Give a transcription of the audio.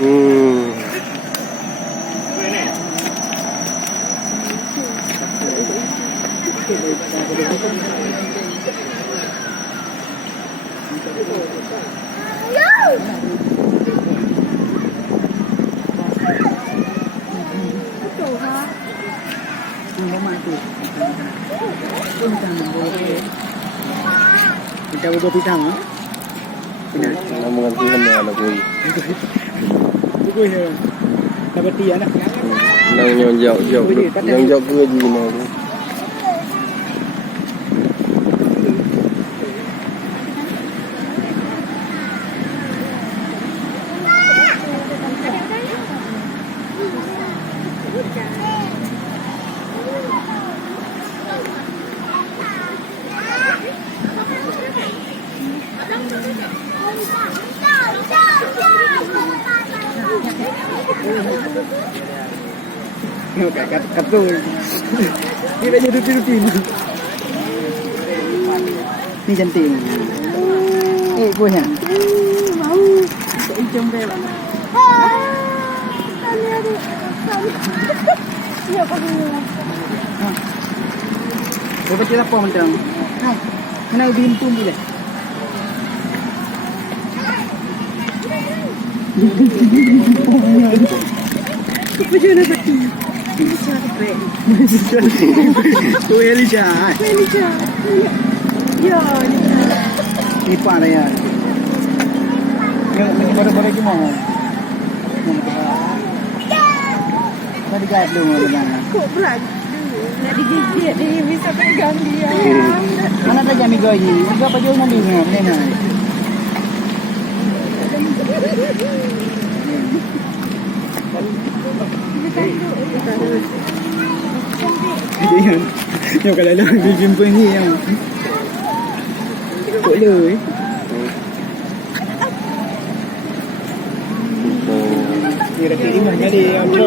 Kita buat pisang, ah? Nama ganti mana ada kui. Buku ya. Dapat dia nak. Nang yang jauh ke lagi mana? Kat tu. Kita jadi rutin. Ni cantik. Kuahnya. Mau. Hijau bela. Tadi ada. Ya, pakai. Berapa cila apa macam? Hai. Mana bintung bila? Apa je nak bati? Elisha kepek. Tu Elisha. Elisha. Ya, Elisha. Ipa dah ya. Yang baru-baru cuma. Tadi kat lu mana? Kok berat? Nak digigit dia bisa pegang dia. Mana tak jami gaji? Berapa jual mobil ni? Mana? Jangan. Yang kalau dah jumpa ni yang boleh. Ni dah terima jadi apa?